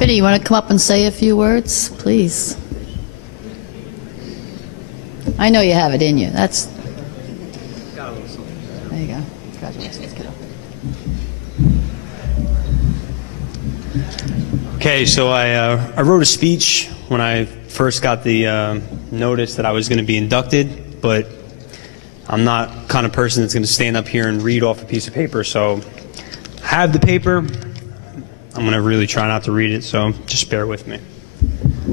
Vinnie, you want to come up and say a few words, please? I know you have it in you. That's. There you go. Congratulations, kiddo. Okay, so I wrote a speech when I first got the notice that I was going to be inducted, but I'm not the kind of person that's going to stand up here and read off a piece of paper. So I have the paper. I'm going to really try not to read it, so just bear with me.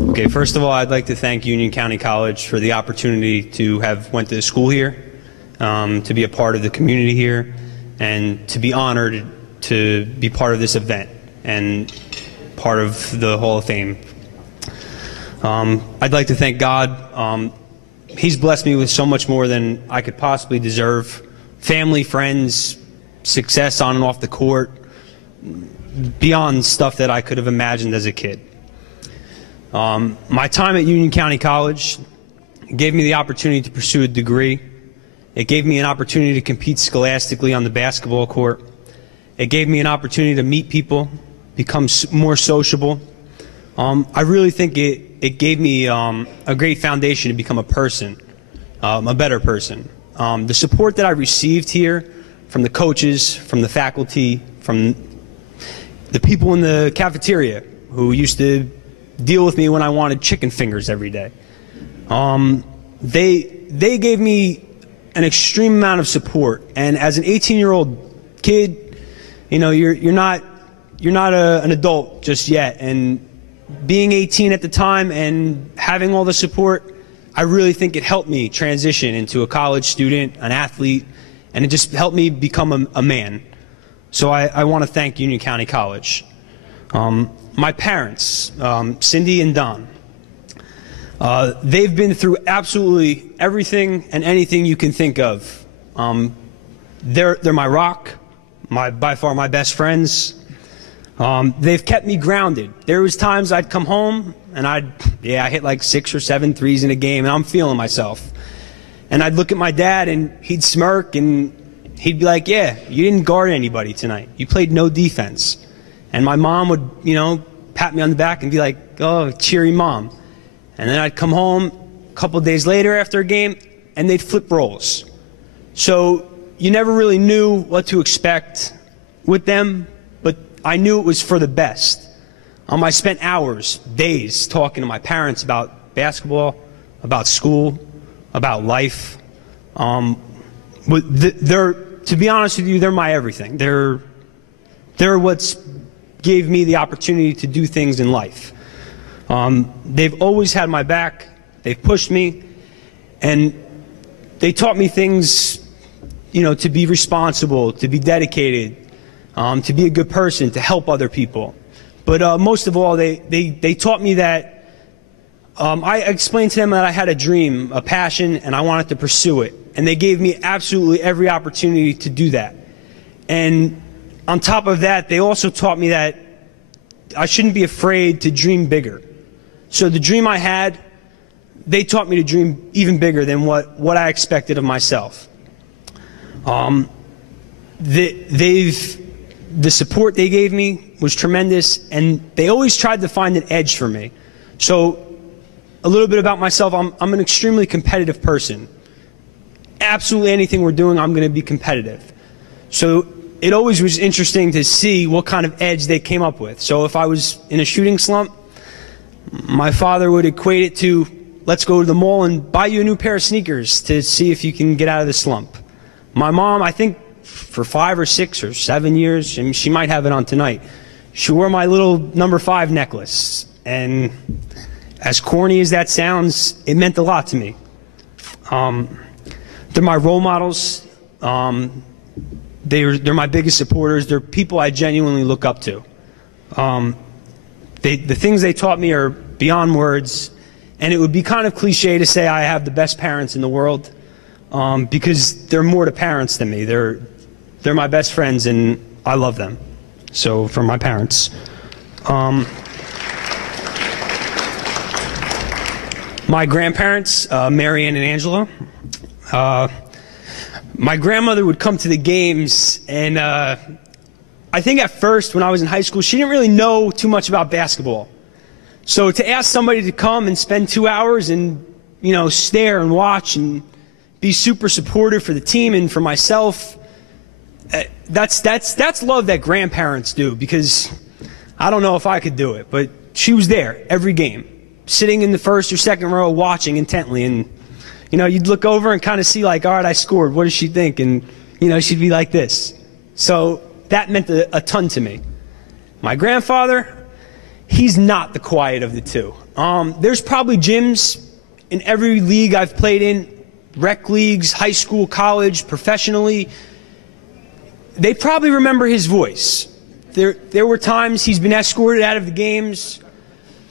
Okay, first of all, I'd like to thank Union County College for the opportunity to have went to school here, to be a part of the community here, and to be honored to be part of this event and part of the Hall of Fame. I'd like to thank God. He's blessed me with so much more than I could possibly deserve. Family, friends, success on and off the court, beyond stuff that I could have imagined as a kid. My time at Union County College gave me the opportunity to pursue a degree. It gave me an opportunity to compete scholastically on the basketball court. It gave me an opportunity to meet people, become more sociable. I really think it gave me a great foundation to become a person, a better person. The support that I received here from the coaches, from the faculty, from the people in the cafeteria who used to deal with me when I wanted chicken fingers every day. They gave me an extreme amount of support, and as an 18-year-old kid, you know, you're not an adult just yet, and being 18 at the time and having all the support, I really think it helped me transition into a college student, an athlete, and it just helped me become a man. So I want to thank Union County College. My parents, Cindy and Don, they've been through absolutely everything and anything you can think of. They're my rock, by far my best friends. They've kept me grounded. There was times I'd come home and I hit like 6 or 7 threes in a game and I'm feeling myself. And I'd look at my dad and he'd smirk and he'd be like, yeah, you didn't guard anybody tonight. You played no defense. And my mom would, you know, pat me on the back and be like, oh, cheery mom. And then I'd come home a couple of days later after a game and they'd flip roles. So you never really knew what to expect with them, but I knew it was for the best. I spent hours, days talking to my parents about basketball, about school, about life. To be honest with you, they're my everything. They're what's gave me the opportunity to do things in life. They've always had my back. They've pushed me, and they taught me things, you know, to be responsible, to be dedicated, to be a good person, to help other people. But most of all, they taught me that I explained to them that I had a dream, a passion, and I wanted to pursue it. And they gave me absolutely every opportunity to do that. And on top of that, they also taught me that I shouldn't be afraid to dream bigger. So the dream I had, they taught me to dream even bigger than what I expected of myself. The support they gave me was tremendous, and they always tried to find an edge for me. So a little bit about myself, I'm an extremely competitive person. Absolutely anything we're doing, I'm going to be competitive. So it always was interesting to see what kind of edge they came up with. So if I was in a shooting slump, my father would equate it to, let's go to the mall and buy you a new pair of sneakers to see if you can get out of the slump. My mom, I think for 5 or 6 or 7 years, and she might have it on tonight, she wore my little number 5 necklace. And as corny as that sounds, it meant a lot to me. They're my role models. They're my biggest supporters. They're people I genuinely look up to. The things they taught me are beyond words, and it would be kind of cliche to say I have the best parents in the world, because they're more to parents than me. They're my best friends, and I love them. So from my parents. My grandparents, Mary Ann and Angela. My grandmother would come to the games, and I think at first when I was in high school, she didn't really know too much about basketball. So to ask somebody to come and spend 2 hours and, stare and watch and be super supportive for the team and for myself, that's love that grandparents do, because I don't know if I could do it, but she was there every game, sitting in the first or second row watching intently, and you'd look over and kind of see like, all right, I scored, what does she think? And she'd be like this. So that meant a ton to me. My grandfather, he's not the quiet of the two. There's probably gyms in every league I've played in, rec leagues, high school, college, professionally. They probably remember his voice. There were times he's been escorted out of the games,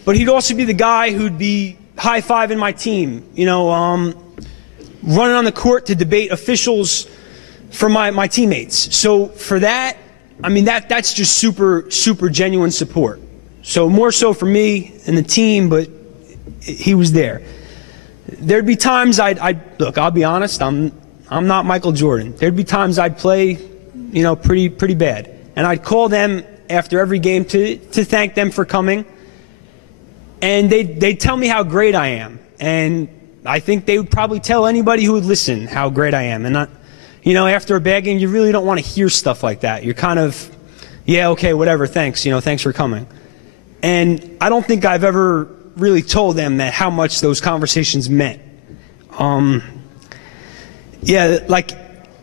but he'd also be the guy who'd be high-fiving my team, running on the court to debate officials for my teammates. So for that, that's just super, super genuine support. So more so for me and the team, but he was there. There'd be times look, I'll be honest, I'm not Michael Jordan. There'd be times I'd play, pretty bad. And I'd call them after every game to thank them for coming. And they'd tell me how great I am. And I think they would probably tell anybody who would listen how great I am. And after a bad game, you really don't want to hear stuff like that. You're kind of, yeah, okay, whatever, thanks, thanks for coming. And I don't think I've ever really told them that how much those conversations meant. Like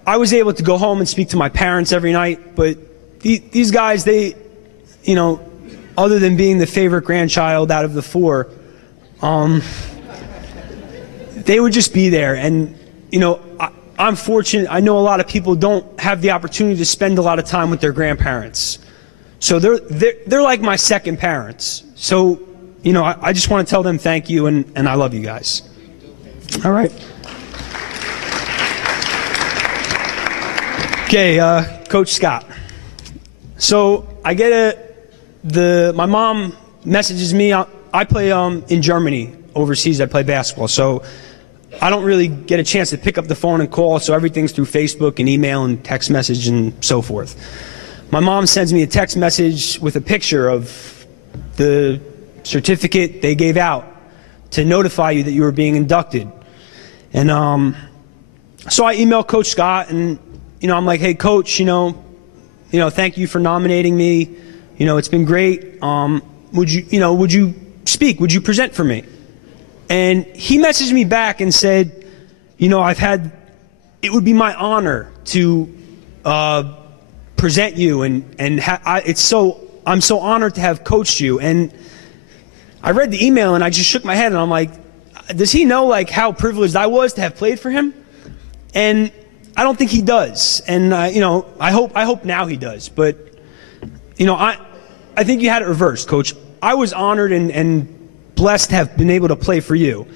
I was able to go home and speak to my parents every night, but these guys, they, other than being the favorite grandchild out of the four, they would just be there. And, I'm fortunate. I know a lot of people don't have the opportunity to spend a lot of time with their grandparents. So they're like my second parents. So, I just want to tell them thank you, and I love you guys. All right. Okay, Coach Scott. So I get my mom messages me. I play in Germany overseas. I play basketball, so I don't really get a chance to pick up the phone and call. So everything's through Facebook and email and text message and so forth. My mom sends me a text message with a picture of the certificate they gave out to notify you that you were being inducted. And so I emailed Coach Scott, and I'm like, hey, Coach, thank you for nominating me. It's been great. Would you speak? Would you present for me? And he messaged me back and said, it would be my honor to present you, and I'm so honored to have coached you. And I read the email and I just shook my head, and I'm like, does he know like how privileged I was to have played for him? And I don't think he does. And I hope now he does. But I think you had it reversed, Coach. I was honored and blessed to have been able to play for you.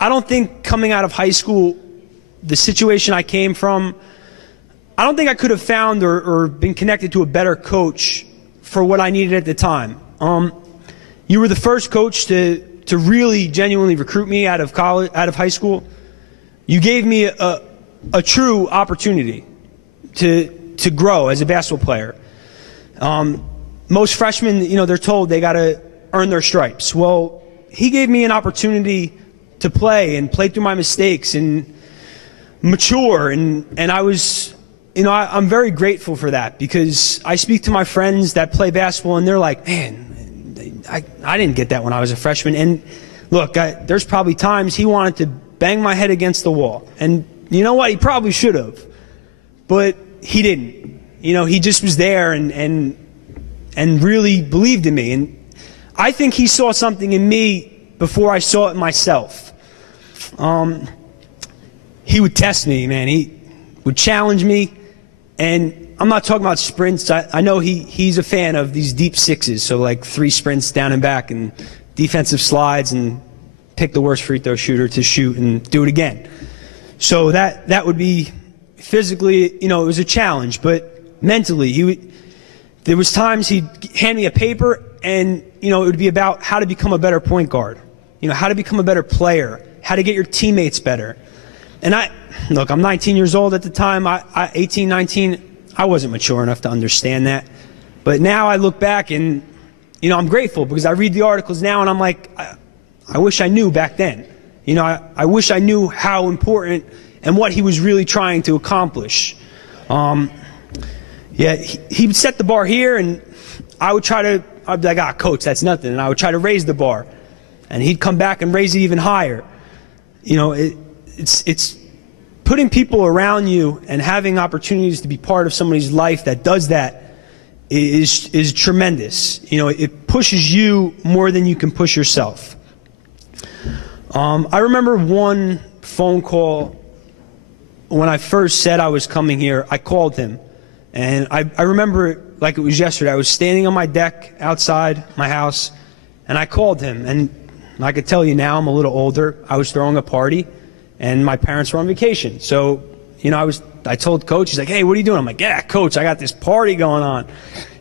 I don't think coming out of high school, the situation I came from, I don't think I could have found or been connected to a better coach for what I needed at the time. You were the first coach to really genuinely recruit me out of high school. You gave me a true opportunity to grow as a basketball player. Most freshmen, they're told they got to earn their stripes. Well, he gave me an opportunity to play through my mistakes and mature, and I was, I'm very grateful for that, because I speak to my friends that play basketball and they're like, man, I didn't get that when I was a freshman. And look, there's probably times he wanted to bang my head against the wall, and you know what, he probably should have, but he didn't. He just was there and really believed in me. And I think he saw something in me before I saw it myself. He would test me, man. He would challenge me. And I'm not talking about sprints. I know he's a fan of these deep sixes, so like 3 sprints down and back and defensive slides and pick the worst free throw shooter to shoot and do it again. So that would be physically, it was a challenge, but mentally, there was times he'd hand me a paper and, it would be about how to become a better point guard, how to become a better player, how to get your teammates better. And look, I'm 19 years old at the time, 18, 19, I wasn't mature enough to understand that. But now I look back and, I'm grateful because I read the articles now and I'm like, I wish I knew back then. I wish I knew how important and what he was really trying to accomplish. He would set the bar here, and I'd be like, coach, that's nothing. And I would try to raise the bar, and he'd come back and raise it even higher. It's putting people around you and having opportunities to be part of somebody's life that does that is tremendous. It pushes you more than you can push yourself. I remember one phone call when I first said I was coming here. I called him, and I remember it like it was yesterday. I was standing on my deck outside my house, and I called him. And I could tell you now, I'm a little older. I was throwing a party, and my parents were on vacation. So, I told Coach, he's like, hey, what are you doing? I'm like, yeah, Coach, I got this party going on.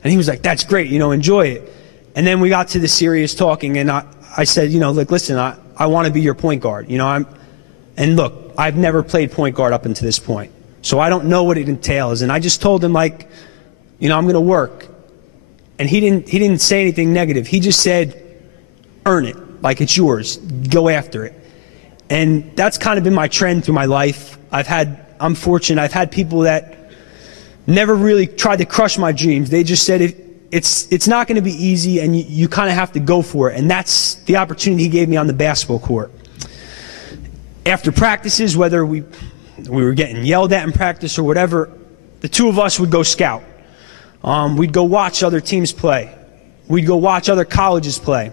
And he was like, that's great, enjoy it. And then we got to the serious talking, and I said, listen, I want to be your point guard. And look, I've never played point guard up until this point, so I don't know what it entails. And I just told him, I'm going to work. And he didn't say anything negative. He just said, earn it, like it's yours, go after it. And that's kind of been my trend through my life. I'm fortunate. I've had people that never really tried to crush my dreams. They just said it's not going to be easy, and you kind of have to go for it. And that's the opportunity he gave me on the basketball court. After practices, whether we were getting yelled at in practice or whatever, the two of us would go scout. We'd go watch other teams play. We'd go watch other colleges play.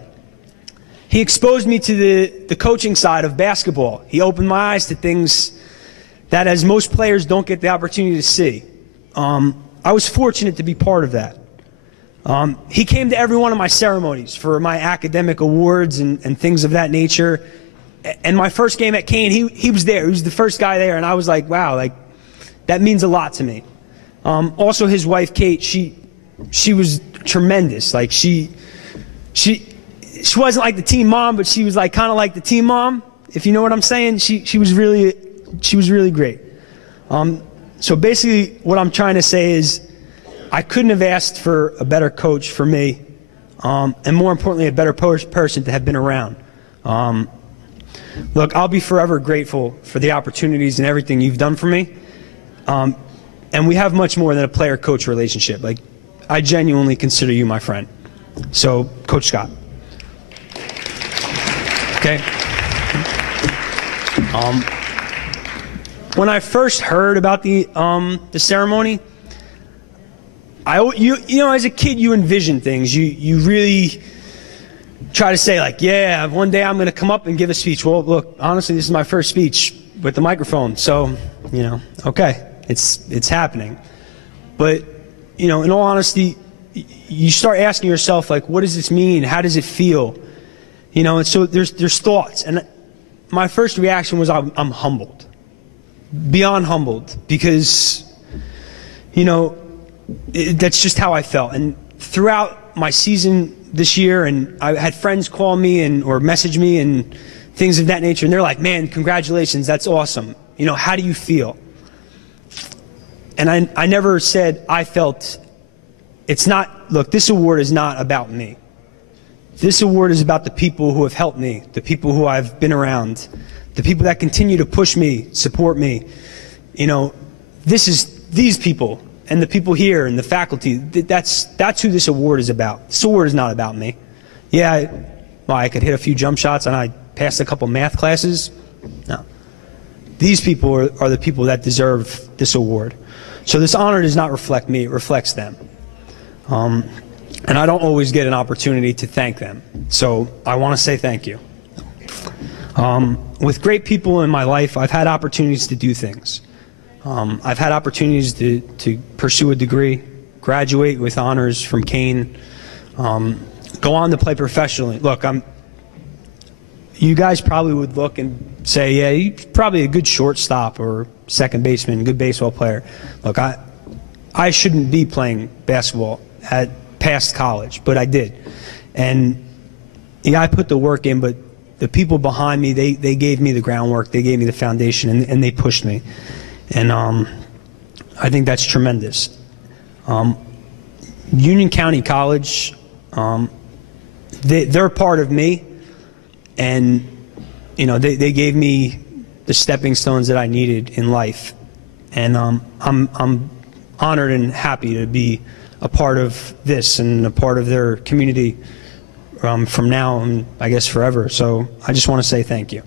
He exposed me to the coaching side of basketball. He opened my eyes to things that, as most players, don't get the opportunity to see. I was fortunate to be part of that. He came to every one of my ceremonies for my academic awards and things of that nature. And my first game at Kane, he was there. He was the first guy there, and I was like, wow, that means a lot to me. Also, his wife, Kate, she was tremendous. She wasn't like the team mom, but she was kind of like the team mom, if you know what I'm saying. She was really great. So basically, what I'm trying to say is, I couldn't have asked for a better coach for me, and more importantly, a better person to have been around. Look, I'll be forever grateful for the opportunities and everything you've done for me. And we have much more than a player-coach relationship. I genuinely consider you my friend. So, Coach Scott. Okay. When I first heard about the ceremony, as a kid, you envision things. You really try to say, yeah, one day I'm going to come up and give a speech. Well, look, honestly, this is my first speech with the microphone. So, okay, it's happening. But, in all honesty, you start asking yourself, what does this mean? How does it feel? And so there's thoughts. And my first reaction was I'm humbled. Beyond humbled, because, that's just how I felt. And throughout my season this year, and I had friends call me or message me and things of that nature, and they're like, man, congratulations, that's awesome. How do you feel? And I never said I felt. It's not, look, this award is not about me. This award is about the people who have helped me, the people who I've been around, the people that continue to push me, support me. This is these people and the people here and the faculty. That's who this award is about. This award is not about me. Yeah, I could hit a few jump shots and I passed a couple math classes. No. These people are the people that deserve this award. So this honor does not reflect me, it reflects them. And I don't always get an opportunity to thank them. So I want to say thank you. With great people in my life, I've had opportunities to do things. I've had opportunities to pursue a degree, graduate with honors from Kane, go on to play professionally. Look, you guys probably would look and say, yeah, he's probably a good shortstop or second baseman, good baseball player. Look, I shouldn't be playing basketball past college, but I did. And yeah, I put the work in, but the people behind me, they gave me the groundwork, they gave me the foundation, and they pushed me. And I think that's tremendous. Union County College, they're part of me, and they gave me the stepping stones that I needed in life, and I'm honored and happy to be a part of this and a part of their community from now and I guess forever. So I just want to say thank you.